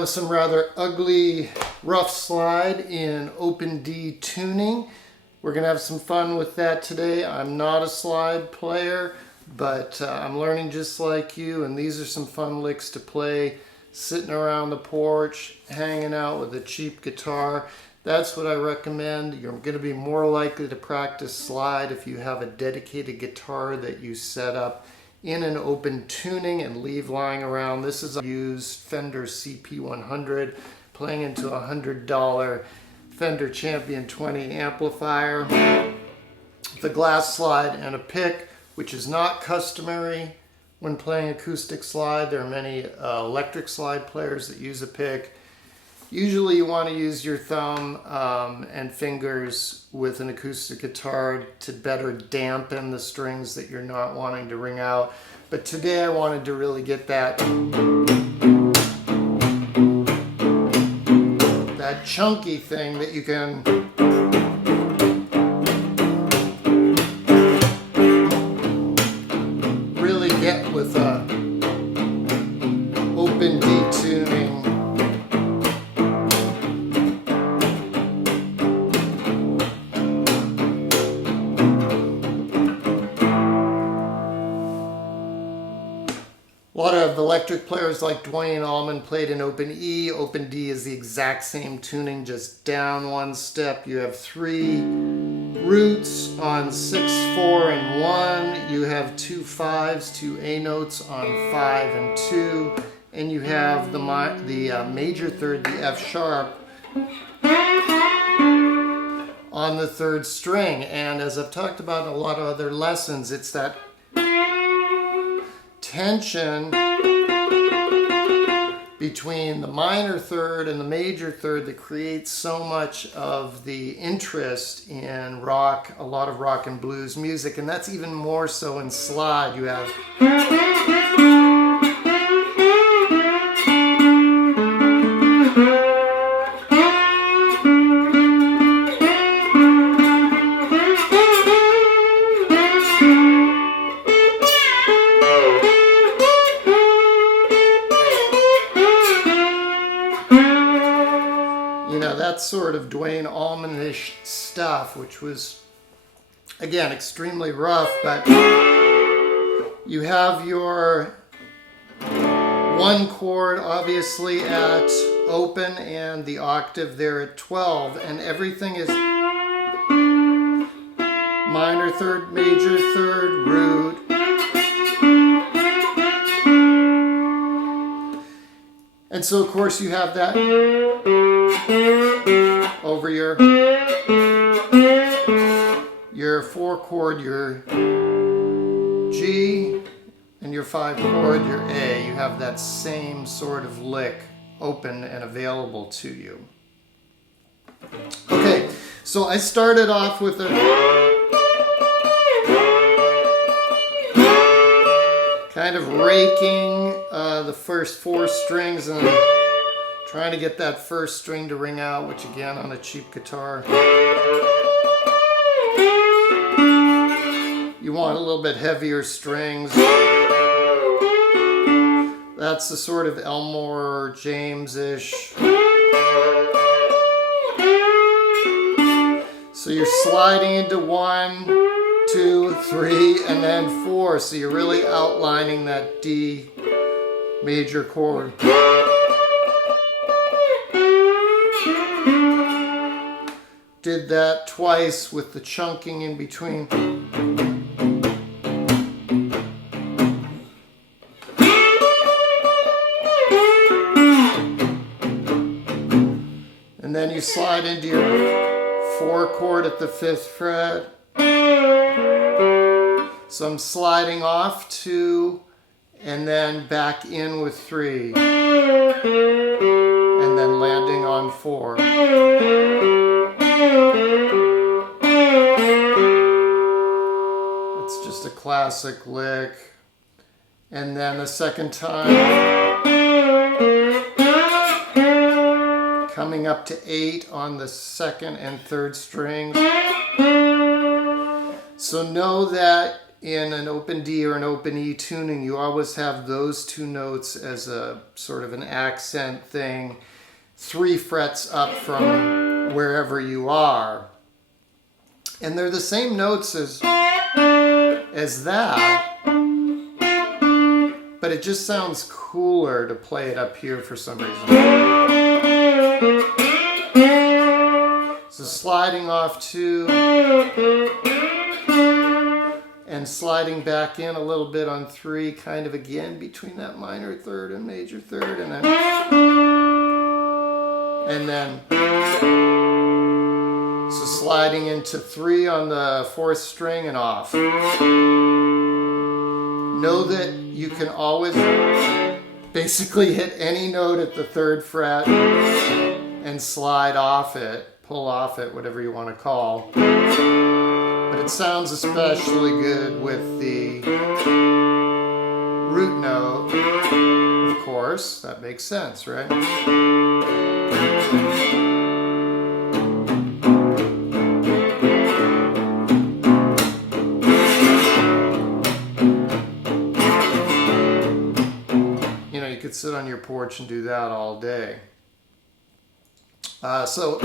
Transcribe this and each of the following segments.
with some rather ugly rough slide in open D tuning. We're going to have some fun with that today. I'm not a slide player, but I'm learning just like you, and these are some fun licks to play sitting around the porch, hanging out with a cheap guitar. That's what I recommend. You're going to be more likely to practice slide if you have a dedicated guitar that you set up in an open tuning and leave lying around. This is a used Fender CP-100 playing into a $100 Fender Champion 20 amplifier. The glass slide and a pick, which is not customary when playing acoustic slide. There are many electric slide players that use a pick. Usually you want to use your thumb and fingers with an acoustic guitar to better dampen the strings that you're not wanting to ring out. But today I wanted to really get that chunky thing that you can really get with a open D tuning. A lot of electric players like Dwayne Allman played in open E. Open D is the exact same tuning, just down one step. You have 3 roots on 6, 4, and 1. You have 2 5s, 2 A notes on 5 and 2. And you have the major third, the F sharp, on the 3rd string. And as I've talked about in a lot of other lessons, it's that tension between the minor third and the major third that creates so much of the interest in rock, a lot of rock and blues music, and that's even more so in slide. You have that sort of Dwayne Allman-ish stuff, which was, again, extremely rough, but you have your 1 chord obviously at open and the octave there at 12, and everything is minor third, major third, root. And so, of course, you have that over your 4 chord, your G, and your 5 chord, your A. You have that same sort of lick open and available to you. Okay, so I started off with a kind of raking the first 4 strings and trying to get that first string to ring out, which again on a cheap guitar you want a little bit heavier strings. That's the sort of Elmore James-ish. So you're sliding into 1, 2, 3, and then 4. So you're really outlining that D major chord. Did that twice with the chunking in between. And then you slide into your 4 chord at the 5th fret. So I'm sliding off 2 and then back in with 3. And then landing on 4. It's just a classic lick. And then the second time, coming up to 8 on the 2nd and 3rd strings. So know that in an open D or an open E tuning, you always have those two notes as a sort of an accent thing, 3 frets up from wherever you are. And they're the same notes as that, but it just sounds cooler to play it up here for some reason. So sliding off 2 and sliding back in a little bit on 3, kind of again between that minor third and major third, and then so sliding into 3 on the 4th string and off. Know that you can always basically hit any note at the 3rd fret and slide off it, pull off it, whatever you want to call. But it sounds especially good with the root note, of course. That makes sense, right? Sit on your porch and do that all day. So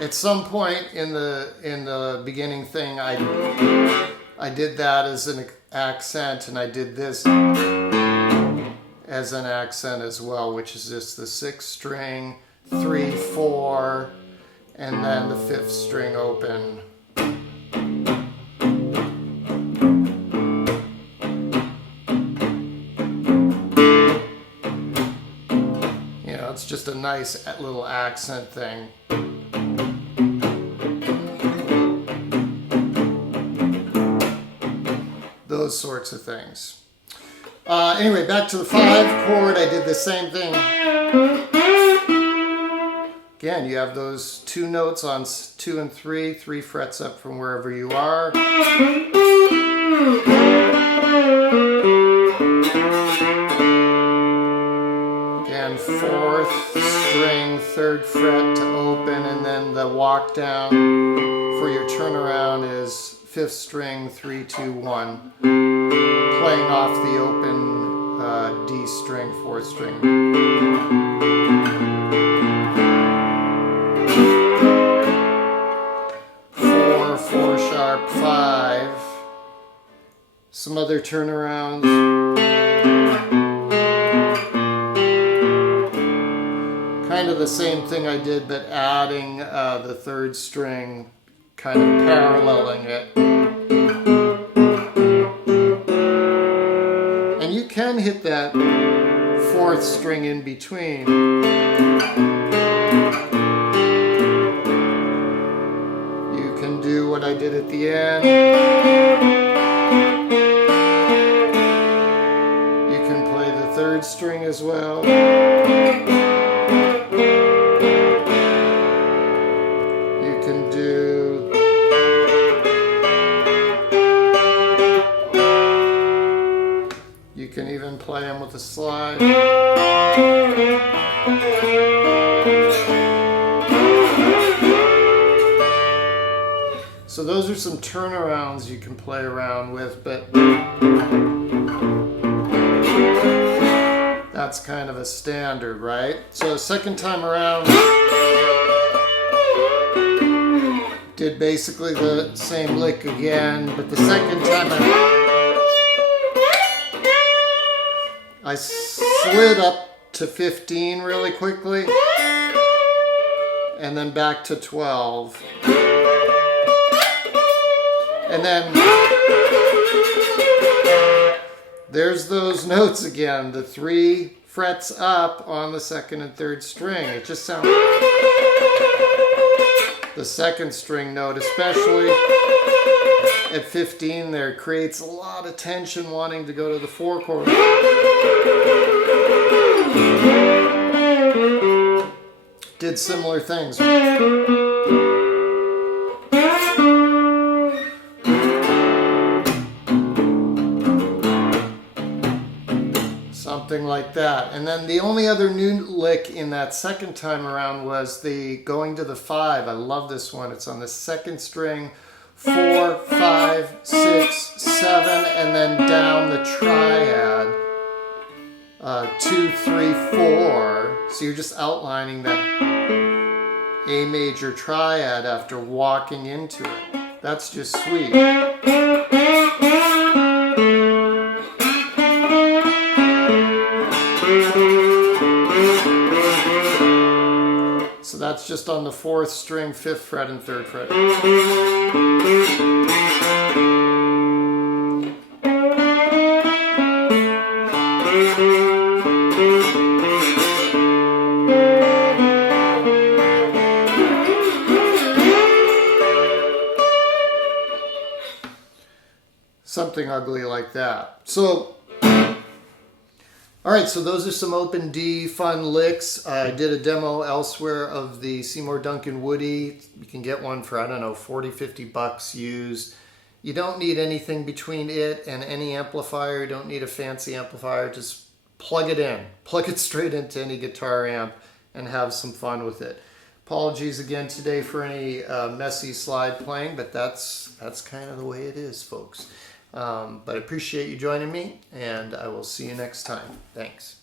at some point in the beginning thing, I did that as an accent, and I did this as an accent as well, which is just the 6th string, 3, 4, and then the 5th string open. It's just a nice little accent thing. Those sorts of things. Anyway, back to the 5 chord. I did the same thing. Again, you have those 2 notes on 2 and 3, 3 frets up from wherever you are. And 4th string, 3rd fret to open, and then the walk down for your turnaround is 5th string, 3, 2, 1, playing off the open D string, 4th string. 4 sharp, 5. Some other turnarounds. Kind of the same thing I did, but adding the 3rd string, kind of paralleling it. And you can hit that 4th string in between. You can do what I did at the end. You can play the 3rd string as well. You can even play them with a slide. So those are some turnarounds you can play around with, but that's kind of a standard, right? So second time around, did basically the same lick again, but the second time I slid up to 15 really quickly, and then back to 12. And then there's those notes again, the 3 frets up on the 2nd and 3rd string. It just sounds... The 2nd string note, especially at 15 there, creates a lot of tension wanting to go to the 4 chord. Did similar things. Something like that. And then the only other new lick in that second time around was the going to the 5. I love this one. It's on the 2nd string, 4, 5, 6, 7, and then down the triad. 2, 3, 4. So you're just outlining that A major triad after walking into it. That's just sweet. So that's just on the 4th string, 5th fret, and 3rd fret. Something ugly like that. So, all right, so those are some open D fun licks. I did a demo elsewhere of the Seymour Duncan Woody. You can get one for, I don't know, 40, 50 bucks used. You don't need anything between it and any amplifier. You don't need a fancy amplifier. Just plug it in. Plug it straight into any guitar amp and have some fun with it. Apologies again today for any messy slide playing, but that's kind of the way it is, folks. But I appreciate you joining me, and I will see you next time. Thanks.